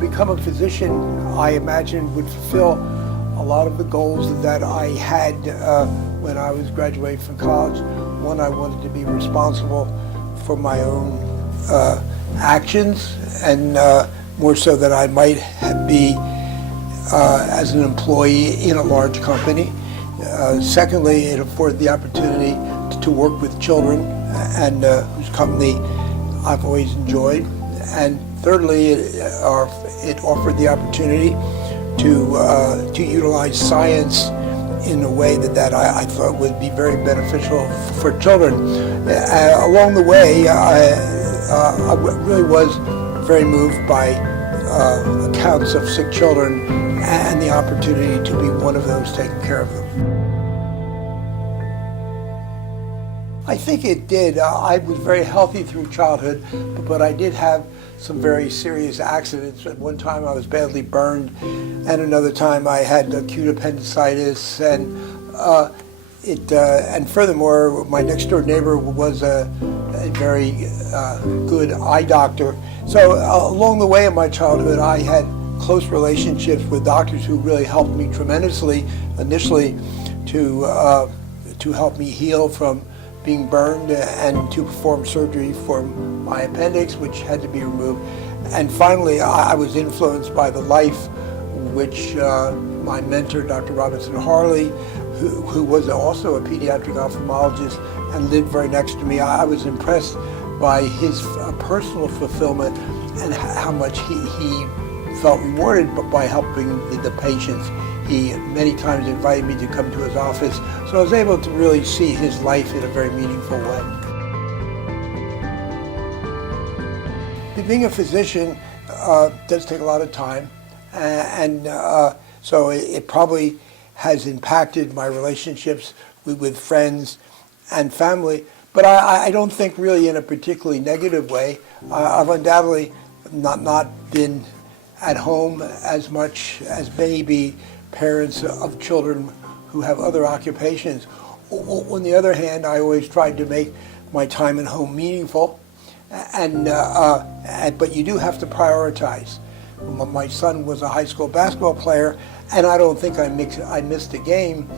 become a physician, I imagine, would fulfill a lot of the goals that I had when I was graduating from college. One, I wanted to be responsible for my own actions, and more so that I might be as an employee in a large company. Secondly, it afforded the opportunity to work with children, and whose company I've always enjoyed. And thirdly, it offered the opportunity to utilize science in a way that I thought would be very beneficial for children. Along the way, I really was very moved by accounts of sick children and the opportunity to be one of those taking care of them. I think it did. I was very healthy through childhood, but I did have some very serious accidents. At one time I was badly burned, and another time I had acute appendicitis, and furthermore, my next door neighbor was a very good eye doctor. So along the way in my childhood, I had close relationships with doctors who really helped me tremendously initially to help me heal from being burned and to perform surgery for my appendix, which had to be removed. And finally, I was influenced by the life which my mentor, Dr. Robinson Harley, who was also a pediatric ophthalmologist and lived very next to me. I was impressed by his personal fulfillment and how much he felt rewarded by helping the patients. He many times invited me to come to his office, so I was able to really see his life in a very meaningful way. Being a physician does take a lot of time, and so it probably has impacted my relationships with friends and family, but I don't think really in a particularly negative way. I've undoubtedly not been at home as much as maybe parents of children who have other occupations. On the other hand, I always tried to make my time at home meaningful, but you do have to prioritize. My son was a high school basketball player, and I don't think I missed a game,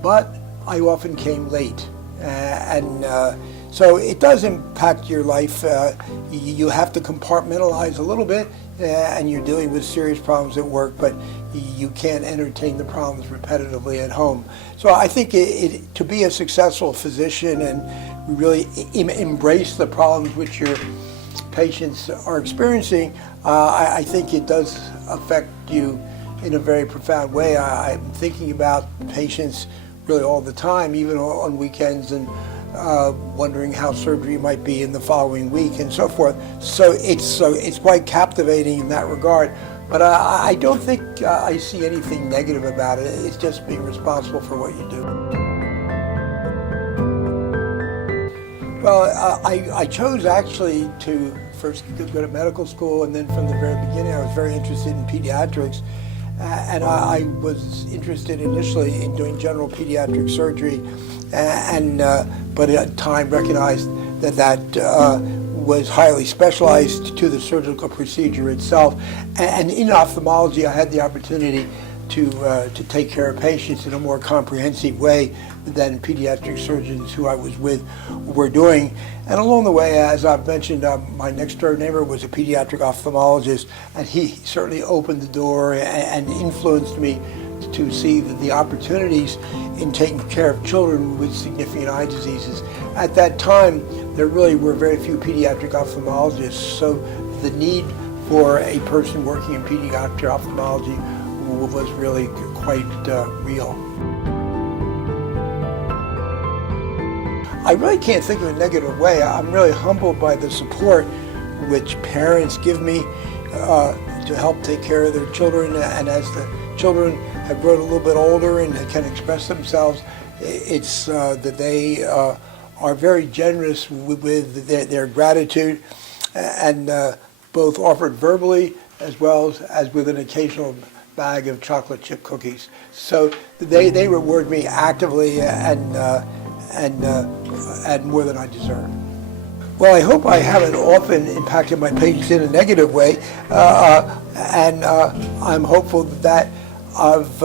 but I often came late. So it does impact your life. You have to compartmentalize a little bit, and you're dealing with serious problems at work, but you can't entertain the problems repetitively at home. So I think to be a successful physician and really embrace the problems which your patients are experiencing, I think it does affect you in a very profound way. I'm thinking about patients really all the time, even on weekends, and wondering how surgery might be in the following week and so forth. So it's quite captivating in that regard. But I don't think I see anything negative about it. It's just being responsible for what you do. Well, I chose actually to first go to medical school, and then from the very beginning I was very interested in pediatrics. And I was interested initially in doing general pediatric surgery, but at the time recognized that was highly specialized to the surgical procedure itself. And in ophthalmology, I had the opportunity to take care of patients in a more comprehensive way than pediatric surgeons who I was with were doing. And along the way, as I've mentioned, my next door neighbor was a pediatric ophthalmologist, and he certainly opened the door and influenced me to see the opportunities in taking care of children with significant eye diseases. At that time, there really were very few pediatric ophthalmologists, so the need for a person working in pediatric ophthalmology was really quite real. I really can't think of a negative way. I'm really humbled by the support which parents give me to help take care of their children, and as the children have grown a little bit older and can express themselves, it's that they are very generous with their gratitude, and both offered verbally as well as with an occasional bag of chocolate chip cookies. So they reward me actively and more than I deserve. Well, I hope I haven't often impacted my patients in a negative way, and I'm hopeful that I've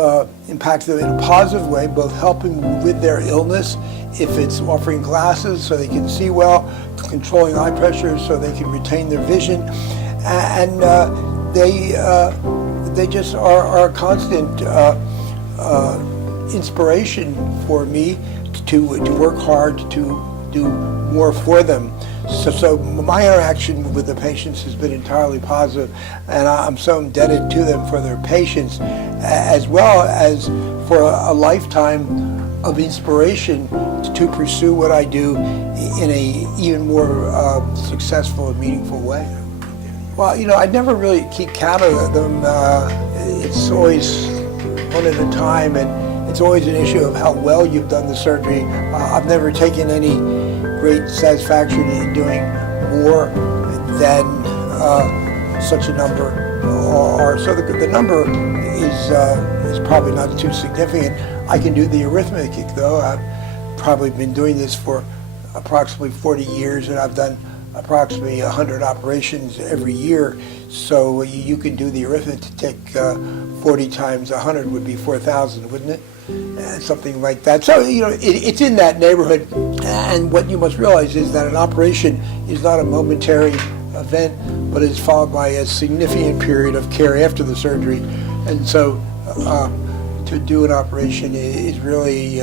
impacted them in a positive way, both helping with their illness, if it's offering glasses so they can see well, controlling eye pressure so they can retain their vision, and they just are a constant inspiration for me to work hard to do more for them. So my interaction with the patients has been entirely positive, and I'm so indebted to them for their patience, as well as for a lifetime of inspiration to pursue what I do in a even more successful and meaningful way. Well, you know, I never really keep count of them. It's always one at a time, and it's always an issue of how well you've done the surgery. I've never taken any great satisfaction in doing more than such a number are. So the number is probably not too significant. I can do the arithmetic, though. I've probably been doing this for approximately 40 years, and I've done approximately 100 operations every year. So you can do the arithmetic. 40 times 100 would be 4,000, wouldn't it? Something like that. So, you know, it's in that neighborhood. And what you must realize is that an operation is not a momentary event, but is followed by a significant period of care after the surgery. And so to do an operation is really,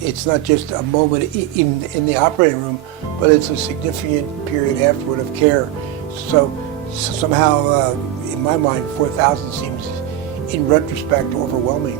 it's not just a moment in the operating room, but it's a significant period afterward of care. So somehow, in my mind, 4,000 seems, in retrospect, overwhelming.